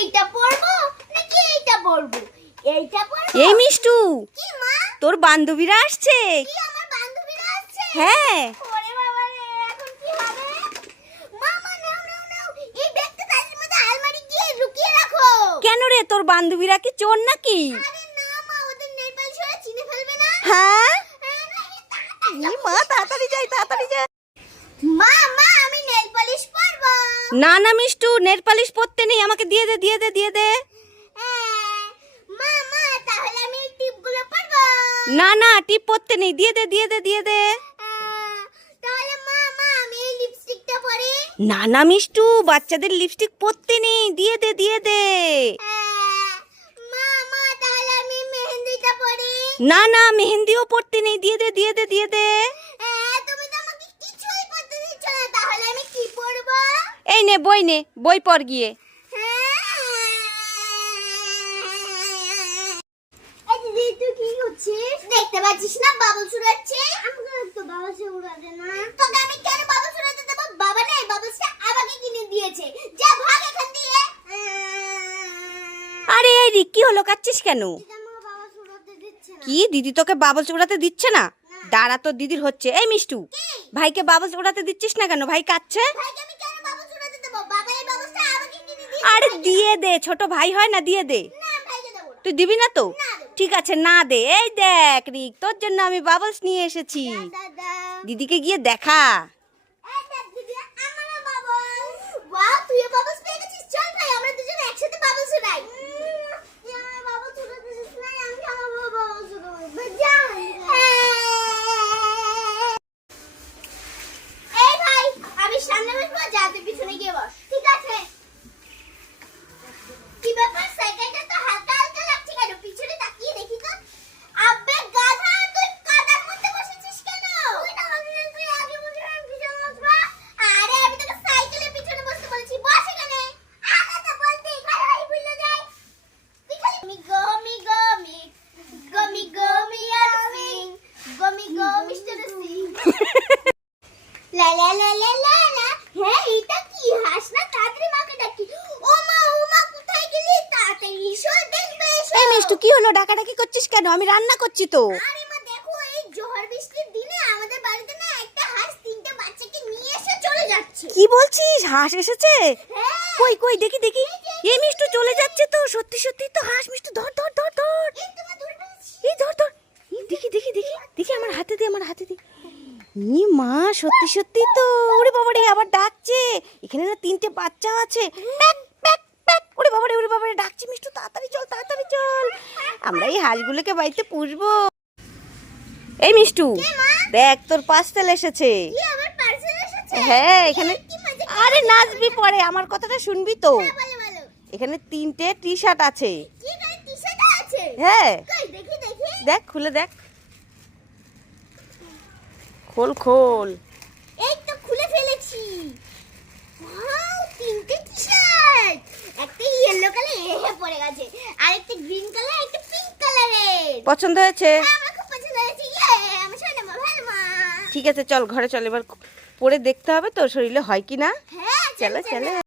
এইটা পরবো নাকি এইটা পরবো? এইটা পরবো? এই মিষ্টু কি মা? তোর বান্ধবীরা আসছে। কি আমার বান্ধবীরা আসছে? হ্যাঁ। ওরে বাবা রে এখন কি হবে? মা মা নাও নাও নাও এই ব্যাগটা তালের মধ্যে আলমারি দিয়ে লুকিয়ে রাখো। কেন রে তোর বান্ধবীরা কি চোর নাকি? আরে না মা ওদের নেল পালিশ চিনে ফেলবে না। হ্যাঁ? হ্যাঁ, এই মা তাড়াতাড়ি যাই তাড়াতাড়ি যাই মা মা আমি নেল পালিশ পরবো না না মিষ্টু নেট পালিশ পরতে নেই আমাকে দিয়ে দে দিয়ে দে দিয়ে দে। মা মা তাহলে আমি এই টিপগুলো পরবো। না না টিপ পরতে নেই দিয়ে দে দিয়ে দে দিয়ে দে। তাহলে মা মা আমি এই লিপস্টিকটা পরি। না না মিষ্টু বাচ্চাদের লিপস্টিক পরতে নেই দিয়ে দে দিয়ে দে। না না মেহেন্দিও পরতে নেই দিয়ে দে দিয়ে দে দিয়ে দে হ্যাঁ, তুমি তো আমাকে কিছুই পরতে দিচ্ছ না তাহলে আমি কি পরবো এই নে বই নে বই পর গিয়ে দেখতে পাচ্ছিস না বাবল ছুড়াচ্ছে? আমাকে তো বাবল ছুড়াতে না। তোকে আমি কেন বাবল ছুড়াতে দেবো? বাবা নেই বাবলসটা আমাকে কিনে দিয়েছে। যা ভাগ এখান দিয়ে। আরে এই রিক, কি হলো কাচ্ছিস কেন? কি দিদি তোকে বাবলস উড়াতে দিচ্ছে না? দাঁড়া তোর দিদির হচ্ছে। এই মিষ্টু ভাইকে বাবলস উড়াতে দিচ্ছিস না কেন? ভাই কাচ্ছে ভাইকে আমি কেন বাবল ছুড়াতে দেবো বাবা এই বাবলসটা আমাকে কিনে দিয়েছে আরে দিয়ে দে ছোট ভাই হয় না দিয়ে দে। তুই দিবি না তো? ঠিক আছে না দে। এই দেখ রিক তোর জন্য আমি বাবলস নিয়ে এসেছি। দিদিকে গিয়ে দেখা এই দেখ দিদি, আমারও bubbles। Wow, তুইও bubbles পেয়ে গেছিস। চল ভাই, আমরা দুজনে একসাথে bubbles উড়াই। তুই আমার bubbles উড়াতে দিস নাই, আমি আমার bubbles উড়াবো। যা। এই ভাই, আমি সামনে বসবো, যা তুই পিছনে গিয়ে বস। ঠিক আছে। কি ব্যাপার, সাইকেলটা তো হালকা হালকা লাগছে কেন? পিছনে তাকিয়ে দেখি তো। আব্বে গাধা, তুই কাদার মধ্যে বসেছিস কেন? তুই না বলছিস তুই আগে বসে আমি পিছনে বসবো? আরে, আমি তোকে সাইকেলের পিছনে বসতে বলেছি। বস এখানে। আগে তো বলতি, খালি খালি ভুলে যাই। তুই খালি মি গো, মি গো, মি। গো, মি গো, মি আর সিং। গো, মি গো, মিস্টার সিং। লা লা লা লা লা লা। হ্যাঁ, এটা কি? হাস না, তাড়াতাড়ি মাকে ডাকি। ও মা, ও মা, কোথায় গেলি? তাড়াতাড়ি এসো, দেখবে এসো। এই মিষ্টু কি হলো ডাকাডাকি করছিস কেন আমি রান্না করছি তো আরে মা দেখো এই ঝড় বৃষ্টির দিনে আমাদের বাড়িতে না একটা হাঁস তিনটে বাচ্চাকে নিয়ে এসে চলে যাচ্ছে কি বলছিস হাঁস এসেছে হ্যাঁ কই কই দেখি দেখি এই মিষ্টু চলে যাচ্ছে তো সত্যি সত্যি তো হাঁস মিষ্টু ধর ধর ধর ধর এই তোমার ধরে ফেলেছি এই ধর ধর এই দেখি দেখি দেখি দেখি আমার হাতে দে আমার হাতে দে ই মা সত্যি সত্যি তো। ওরে বাবা রে আবার ডাকছে। এখানে না তিনটে বাচ্চা আছে। প্যাক প্যাক প্যাক ওরে বাবা রে ওরে বাবা রে ডাকছে মিষ্টু তাড়াতাড়ি চল তাড়াতাড়ি চল। আমরা এই হাঁসগুলোকে বাড়িতে পুষবো। এই মিষ্টু দেখ তোর পার্সেল এসেছে। হ্যাঁ এখানে আরে নাচবি পরে আমার কথাটা শুনবি তো। ভালো এখানে তিনটে টি শার্ট আছে? হ্যাঁ। দেখ খুলে দেখ। খোল খোল এই তো খুলে ফেলেছি ওয়াও তিনটে টি-শার্ট একটা ইয়েলো কালার এহে পড়ে গেছে আর একটা গ্রিন কালার একটা পিঙ্ক কালারের পছন্দ হয়েছে? হয়েছে। ইয়ে ঠিক আছে চল ঘরে চল এবার পরে দেখতে হবে তো শরীরে হয় কি না হ্যাঁ চলো। চলো।